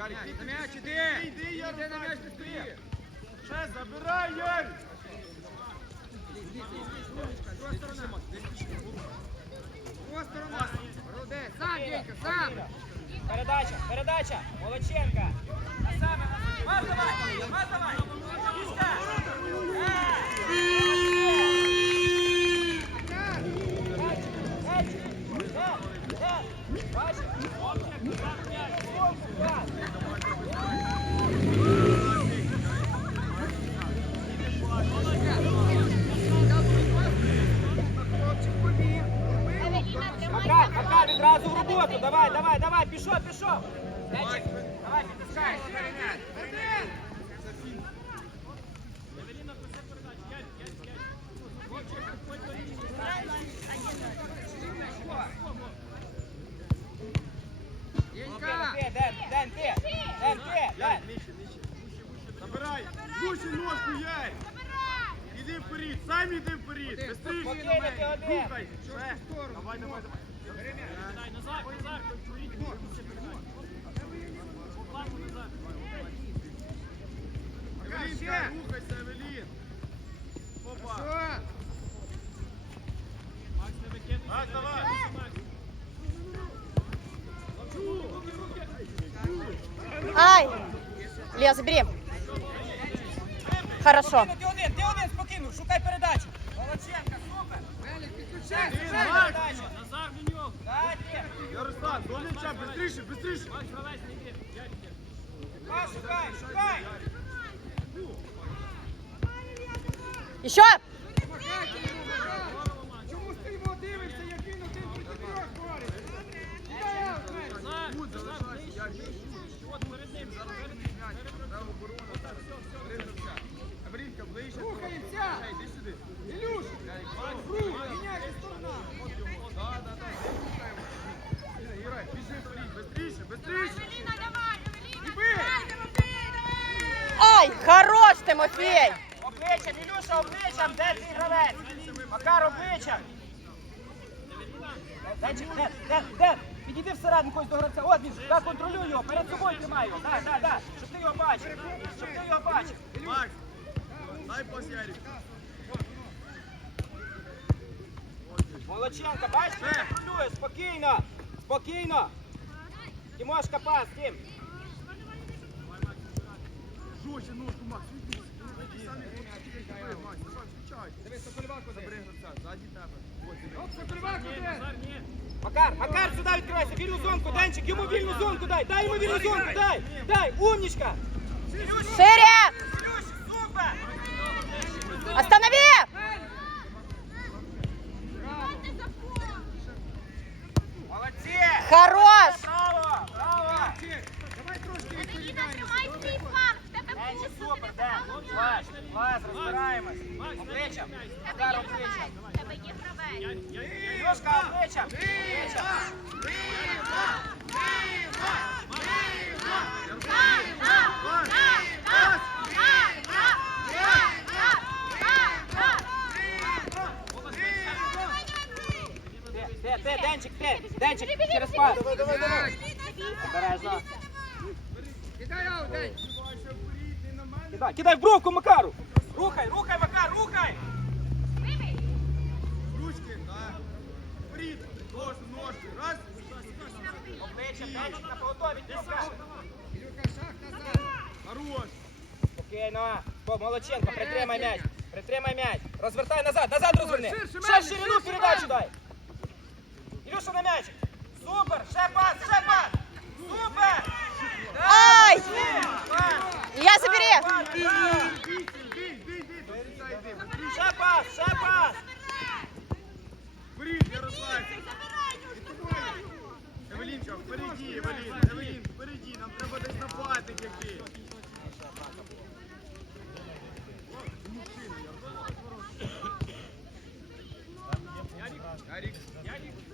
Ярик, ти На м'яч, іди! Іди, Ярик, на м'яч, ти стоїш! Ще забирай, Ярик! Друга сторона! Друга сторона! Молодець! Сам, Денька, сам! Передача, передача. Молодченка. На саме. Маз давай, маз відразу в роботу. Давай, давай, давай. Пішов, пішов. Денчик, давай, підтискай. Денька! Ти, Ден, Ден, ти. Ден, ти, Ден. Нижче, нижче. Забирай! Жужі ножку, Ярик! Іди вперед, сам іди вперед! Один, Быстріше! спокійно, ти один. Рухай! Чорт Ще! в сторону. Давай, давай, давай! Евелінка, рухайся, Евелін! Опа! Що? Макс, давай! Ай! Лия, забери. Хорошо. Ти один, ти один, спокійно, шукай передачу. Молодченка, супер. Велик, підключайся! Макс! Передача. Назар, Віньов. Да, ти. Ярослав, м'яча, быстріше, быстріше! Шукай, шукай, шукай. Еще! Обличчям. Денчик, Ден, Ден, Ден, підійди всередину до гравця. От він, я контролюю його, перед собою тримаю його. Да, да, да, щоб ти його бачив, щоб ти його бачив. Макс, дай пас Ярик. Молодченка, бачиш, він контролює, спокійно, спокійно. Тимошка, пас, Тим. Жужі, ножку, Макс. Самі включай. Дивись, Сокольвак Забери один! один! Макар, Макар, сюди відкривайся, вільну зонку, Денчик, йому вільну зонку дай, дай йому вільну зонку, дай, дай, умничка. Шире! Останови! Молодці. Хорош! Браво, браво. Чик, Давай трошки відповідальніше! Денчик, супер, Ден. Клас, клас, розбираємось. Обличчям, Макар, обличчям. Ілюшка, обличчям. Обличчям. Ти, ти, ти, Денчик, ти, Денчик, через пас. Давай! Обережно. Кидай аут, День! Кидай, в бровку Макару. Рухай, рухай, Макар, рухай. Ручки, да. Вперед, ножку, ножку, раз. Обличчям, Денчик, на поготові. Ілюха, шаг назад! Хорош. Спокійно. О, Молодченко, притримай м'яч. Притримай м'яч. Розвертай назад, назад розверни. Ще ширину передачу дай. Ілюша на м'яч. Супер, ще пас, ще пас. Супер. Ай! Илья, забери! Бій, бій, Забирай! Забирай! Ярослав. Евелінка, впереді, Евелін, Евелін, впереді, нам треба десь нападник який. Ярик,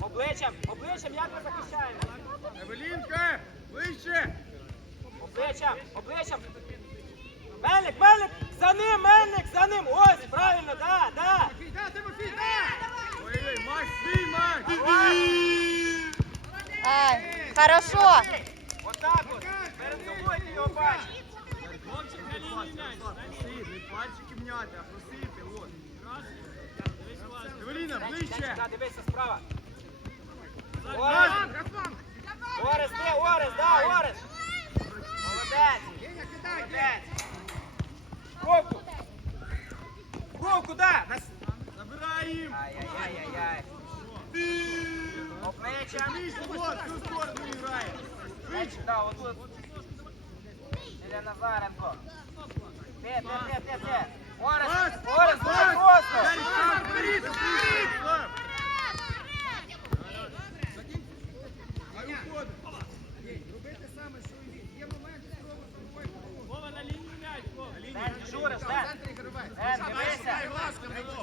Обличчям, обличчям, як ми захищаємо? Евелінка, вище. Обличчям, обличчям. Мельник, Мельник, за ним, Мельник, за ним. Ось, правильно, да, да. Тимофій, да, Тимофій, да! Ой-ой, Макс, бій, Макс. Хорошо! Отак от, перед собою. його бачить. Хлопчик на лінії м'яч. Не пальчики м'яти, а просити, от. Евеліна, ближче. Да, дивися справа. Орес! Орес, ти, Орес, да, Орес! Молодець! Молодець! Руку! Руку, да! Забирай їм. Ай-яй-яй-яй-яй! Обличчя! Вийшли, от, в цю сторону грає. Вище, да, отут. Біля Назаренко. Ти, ти, ти, ти, ти. Орес, Орес, дуже просто! Ярик, сам вперед, вперед. Слав. А виходить. Гень, роби те саме, що і він. Є моменти, спробуй пробувати. Вова на лінію м'яч, Вова. Ден, дежуриш, В Ден. центрі гравець. Ден, дивися.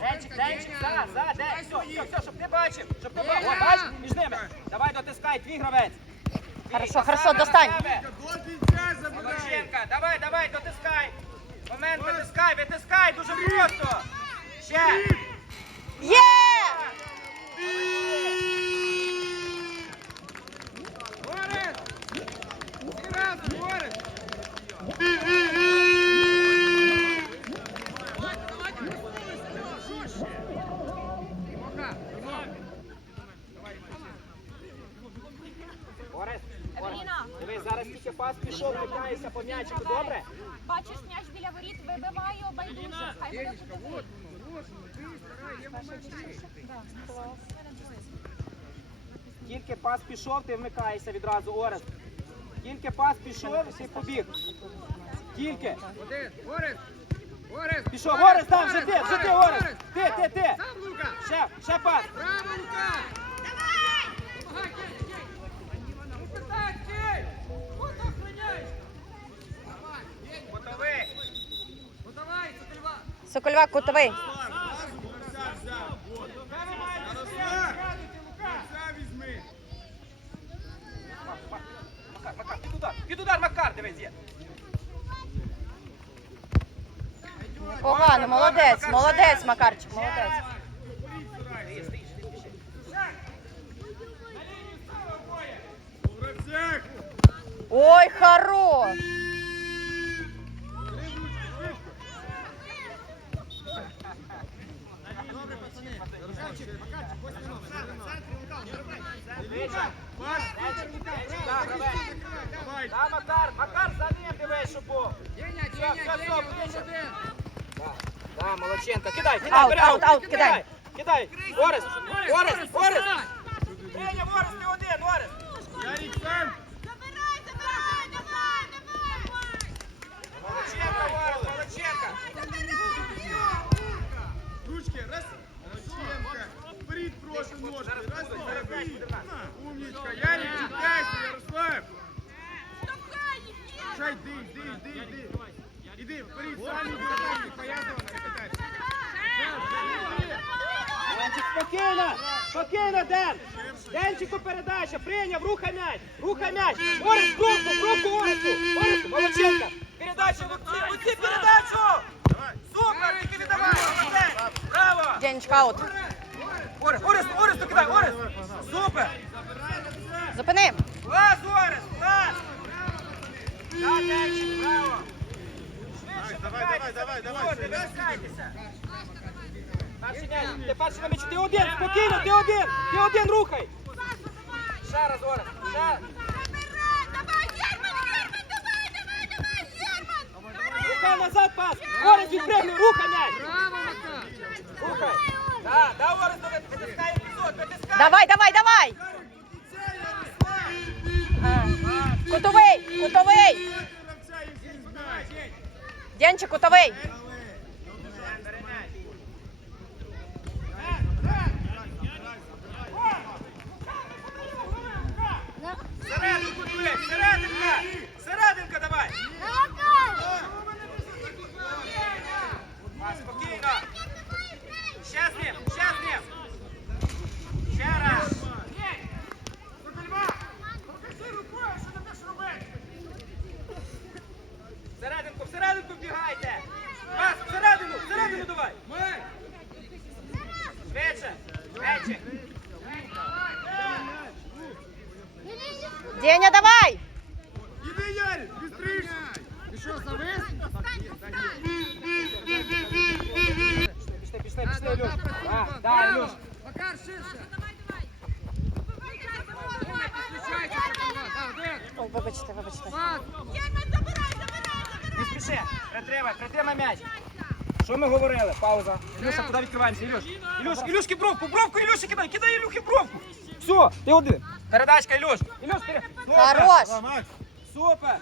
Денчик, Денчик, за, за, Ден, все, все, щоб ти бачив, щоб ти бачив. О, бач, між ними. Давай дотискай, твій гравець. Хорошо, хорошо, достань. Молодченка, давай, давай, дотискай. Момент витискай, витискай, дуже просто. Ще. Є! Орес! Всі разом, Орес! Мока, Орес, Евеліна, дивись, зараз тільки пас пішов, лякаєшся по м'ячику, добре? бачиш м'яч біля воріт, вибивай його байдуже. Хай буде кутовий. воно, вот ти старай, є моменти. Тільки пас пішов, ти вмикаєшся відразу, Орес. Тільки пас пішов, ти побіг. Тільки. Один, Орес! Орес! Пішов, Орес, там, вже ти, вже ти, Орес. Ти, ти, ти. Сам, Лука! Ще, ще пас. Браво, Лука! Макар, Макар, під удар, під удар, Макар, дивись, є. Погано, молодець, молодець, Макарчик, молодець. Ой, хорош! Три ручки, швидко. Дивися. Пас. Денчик, Денчик, да, Макар, Макар, за ним дивись, щоб був. Да, Молодченко, кидай, кидай, бери, аут, аут, кидай. Кидай, Орес, Орес, Орес. Женя, Орес, ти один, Орес. Ярик сам. Молодченко, Орес, Молодченко. Ручки, раз. Молодченко. Вперед прошу ножки. Раз, перебий. На, Умничка. Ярик. Денчик, Ден. Денчику передача, прийняв, рухай м'яч, рухай м'яч. Орес, в руку Оресу. Оресу, Молодченко. Передачу, Луці, Луці, передачу. Супер, віддавай, молодець. Браво. Денечка аут. Орес, Орес, Орес, кидай, Орес. Супер. Зупини. Клас, Орес, клас. Да, Денчик, браво. Швидше, Давай, давай, давай, давай, не давай. вирискайтеся. Перший м'яч, ти перший на м'ячі, ти один, спокійно, ти один, ти один, рухай. Ще раз, Орес, ще. Рухай назад, пас. Орес, відпригни, рухай м'яч. Рухай. Давай. Давай, давай! Кутовий, кутовий! Денчик, кутовий! Серединку. Серединка Макар, ширше. Вибачте, вибачте. Не спіши, притримай, притримай м'яч. Що ми говорили? Пауза. Ілюша, куди відкриваємося? Ілюш, Ілюш, Ілюшки бровку, бровку Ілюші кидай, кидай Ілюхи бровку. Все, ти один. Передачка, Ілюш. Ілюш, ти. Хорош. Супер.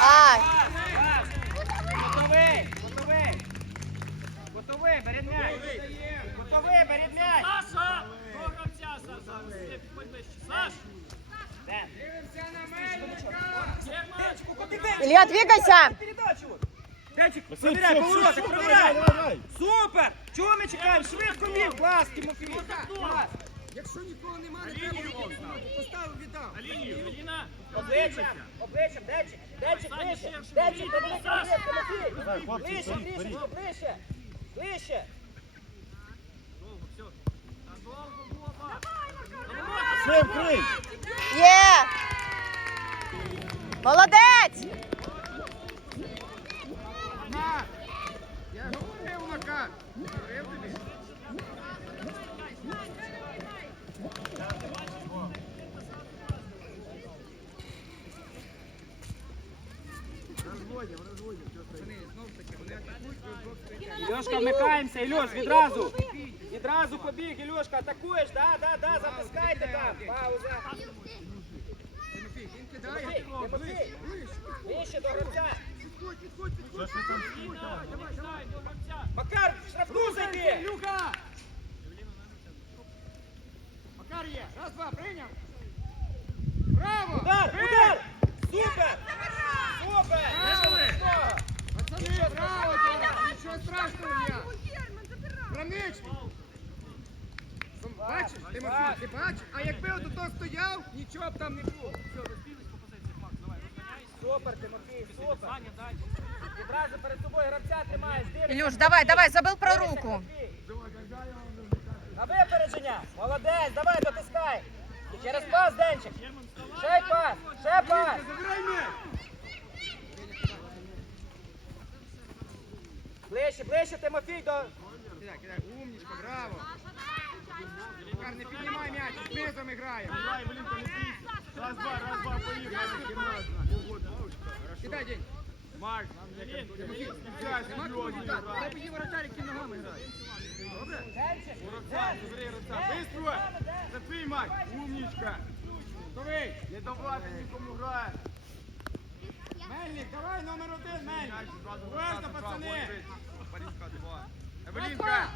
Ай. Готовий, готовий. Готовий, бери м'яч. Готовий, беріть м'яч. Саша! До гравця, Саша! Саш! Дивимося на Мельника! Денчик? Ілля, двигайся. Передачу. Денчик, Все, поворотик, давай. Супер! Чого ми чекаємо? Швидко міг! Клас, Тимофій! Клас! Якщо нікого немає, не треба нікого ставити. Поставив, віддав. На лінію, Аліна. Обличчям, обличчям, Денчик, Денчик, ближче, Денчик, ближче. до мене Тимофій! Ближче, ближче, ближче, ближче! Сем, крий. Є. Молодець. Я говорив, Макар! Говорив тобі. Ілюшка, вмикаємося, Ілюш, відразу! Відразу побіг, Ілюшка, атакуєш, да, да, да, затискайте там! Пауза! Тимофій, він кидає. Тимофій, Тимофій, Ближче. ближче до гравця! Підходь, підходь, підходь. Що, що там? Аліна, давай, давай, до гравця. Макар, в штрафну зайди! Люка! Макар є. Раз, два, прийняв. Браво! Удар, удар! Супер! Тимофій, ти бачиш? А якби от тут стояв, нічого б там не було. Все, розбіглись по позиціях, Макс, давай, розганяйся. Супер, Тимофій, супер! Саня, дай. Відразу перед собою гравця тримаєш, дивишся. Ілюш, давай, давай, забив про руку. На випередження! Молодець, давай, дотискай! І через пас, Денчик! Ще й пас, ще пас! Забирай м'яч! Ближче, ближче, Тимофій, до... Кидай, кидай, умничка, браво! Макар, не піднімай м'яч, знизом граємо. Давай, Валінка, не бійся. Раз, два, раз, два, поїхали. Кидай, день. Макс, Тимофій, Взяй, нема серйозно, кого віддати. грай. Дай б'ї воротар, ногами грає. Добре? Денчик, Гравця, забери гравця. Бистро. Це твій Макс. Умнічка. Готовий. Не давати нікому грає. Мельник, давай номер один, Мельник. М'яч Уважно, пацани. два, боротьбись. Парізка, два. Евелінка.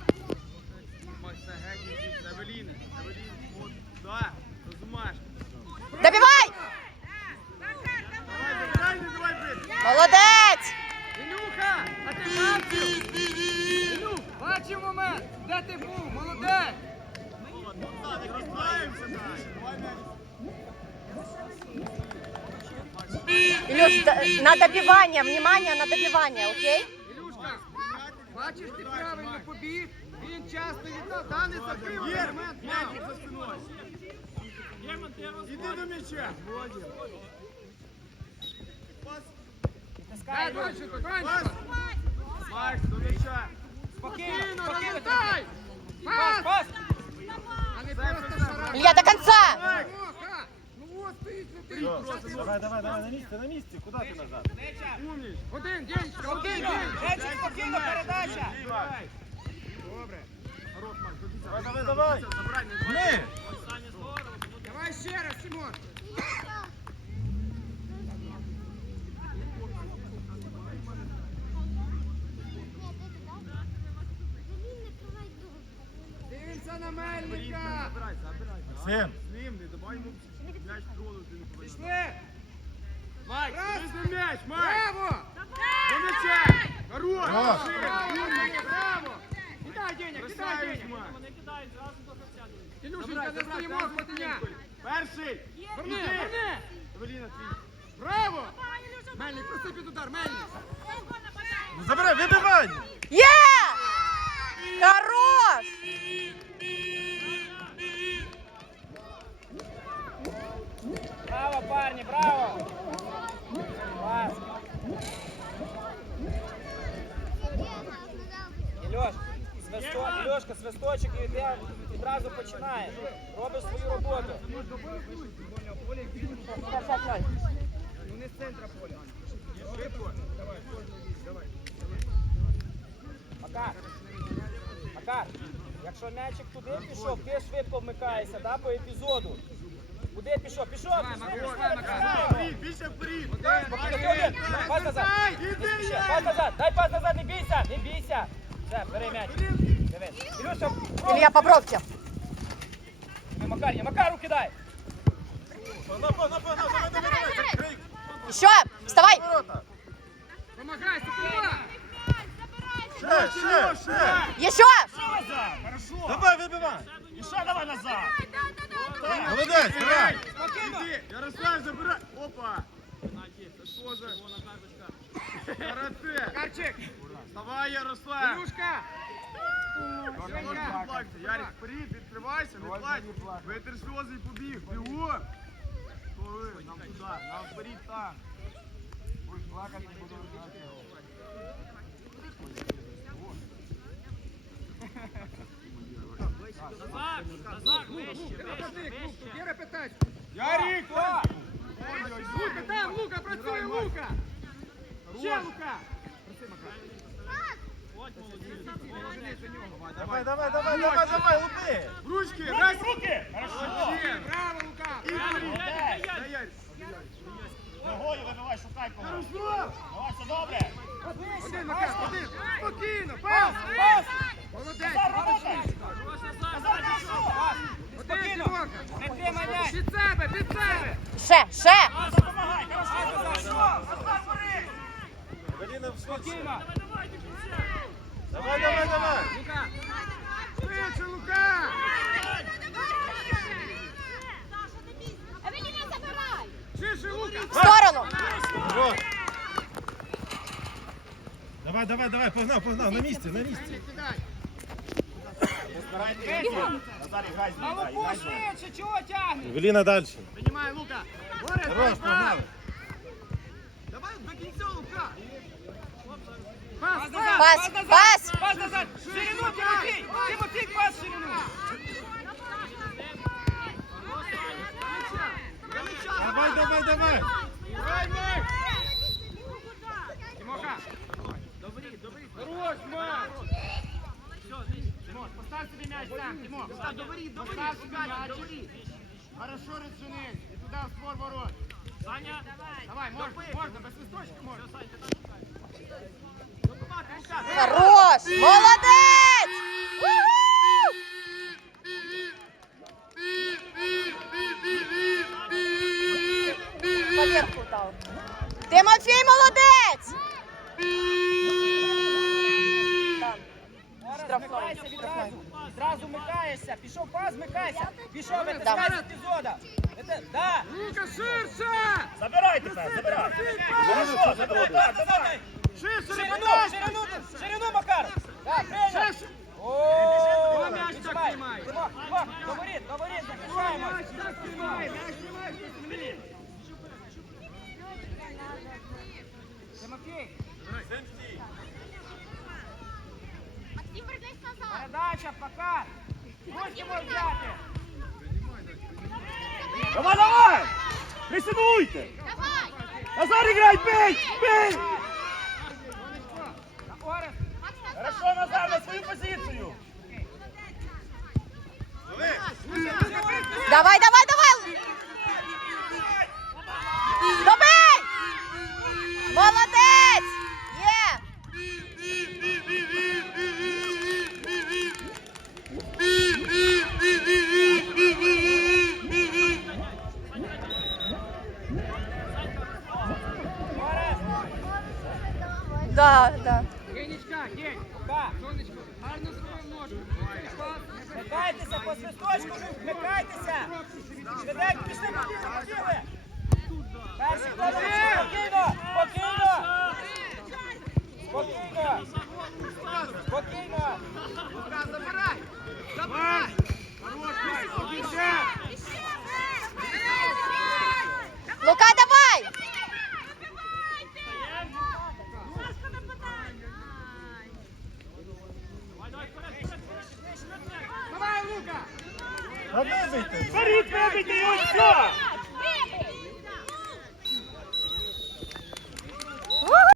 Це геть, от, да. Розумаєш. Добивай. Давай, забирай, не давай бити. Молодець. Ілюха, а ти бачив? Ілюх, бачив момент, де ти був, молодець. Давай м'яч. Ілюш, на добивання, внимание на добивання, окей? Ілюшка, бачиш, ти правильно побіг, він часто віддав, та не забив, Є, момент м'яч за спиною. Іди до м'яча. Пас. Дай, Пас. Донченко. Макс, до м'яча. спокійно, розвертай. Пас, Пас, а не просто до конца. Ну от стоїть внутрі. Давай, давай, давай, на місці, на місці. Куди ти назад? Умніч. Один, Денечка, один, Денечка. Денчик, спокійно, передача. Добре. Хорош, Макс, до кінця. Давай, давай, давай. Не давай. Ще раз, Симон. Дивимося на Мельника. Син. З ним, не давай йому м'яч не повинен. Пішли. Макс, Раз. м'яч, Макс. Браво. До м'яча. Хорош. Браво. Шире. Браво, Мельник, браво. Кидай, Деня, кидай, Красавець, Деня. Макс. Вони кидають зразу до гравця. Дивись. Не стоїмо, Хотиня. Перший. Верни, верни. Евеліна, твій. Браво. Мельник, прости під удар, Мельник. Ну забирай, вибивай! Є. Хорош. Браво, парні, браво. Клас. Ільош, свисто... Ільошка, свисточок і йде, відразу починаєш. Робиш свою роботу. Ну не з центра поля. Макар, Макар, якщо м'ячик туди пішов, ти швидко вмикаєшся, да, по епізоду. Куди пішов? Пішов, пішов, більше вперед. Пас назад. Пас назад, дай пас назад, не бійся, не бійся. Все, бери м'яч. Дивись. Ілюша, Илья, по бровке. Макар, є, Макару кидай. Напа, напа, давай, давай, давай. Закрий Еще. Вставай. ворота. Помагай, Степан! Ще, ще, ще. Еще. Давай, вибивай. Еще давай назад. Молодець, давай. Іди, Ярослав, забирай. Опа. Це що за? Карате. Карчик, Вставай, Ярослав. Ілюшка. Ярик, вперед, відкривайся, не плач. Витер сльози і побіг. Коли? Нам туди, нам вперед там. Будеш плакати, буду розказати. Назад, назад, вище, вище, вище. Ярик! О, Лука, там, Лука, працює, Лука! Ще, Лука! Давай, давай, давай, давай, давай, лупи. Ручки, раз. Руки! Браво, Лука! Ногою вибивай, шукай кого. Давай, все добре. Один, Макар, один! Спокійно, пас, пас! пас. Молодець! Назад. Один, Тимоха! Не тримай м'яч. Під себе, під себе! Ще, ще. Допомагай, хорошо. Галіна, швидше. Спокійно. Давай, давай, давай. Лука. Швидше, Лука! Евеліна, забирай! Ширше, Лука! В сторону. Вот. Давай, давай, давай, погнав, погнав, на місці, на місці. Кидай! Малоку швидше, чого тягне? Галіна далі. Піднімай, Лука! Горе, Хорош, погнали. Назад. Пас, пас. Пас назад. Ширину, Тимофій. Тимофій, пас ширину. Давай, давай, давай. Дай м'яч! Тимоха! Хорош, Макс! Тимош, м'яч сам, Тимош! М'яч! Хорошо розчинись, і туди в створ ворот! Саня, Давай, можна, можна, без свисточка можна! Хорош. Молодець. Поверху дав. Тимофій молодець. Відразу вмикаєшся. Пішов пас, вмикайся. Пішов, витискай з епізода. Це- Да. Лука, ширше! забирай тепер, забирай. Хорошо, забирай, так, давай. Ширше, не Ширину, ширину, ширину, Макар. Так, прийняв. О, м'яч так відчувай. тримає? Тимох, Тимох, говорить, говорить. М'яч так тримай, м'яч тримай, Тимофій! Тимофій, Максим, вернись назад! передача, пока. Ручки можеш взяти. Давай, давай. Присинуйте. Давай! Назар играй, бей, бей. Хорошо, Назар, на свою позицию. Давай, давай, давай. Добий. Молодець. Є. Да, да. Генечка, гень! пока. Сонечко, гарно свою ножку! Пас, не Вмикайтеся по свисточку, вмикайтеся. Швиденько пішли, побігли, побігли. Перші хто спокійно, спокійно. Спокійно. Спокійно. Забирай! Забирай! Хорош, Макс! Більше! Лука, давай. Давай,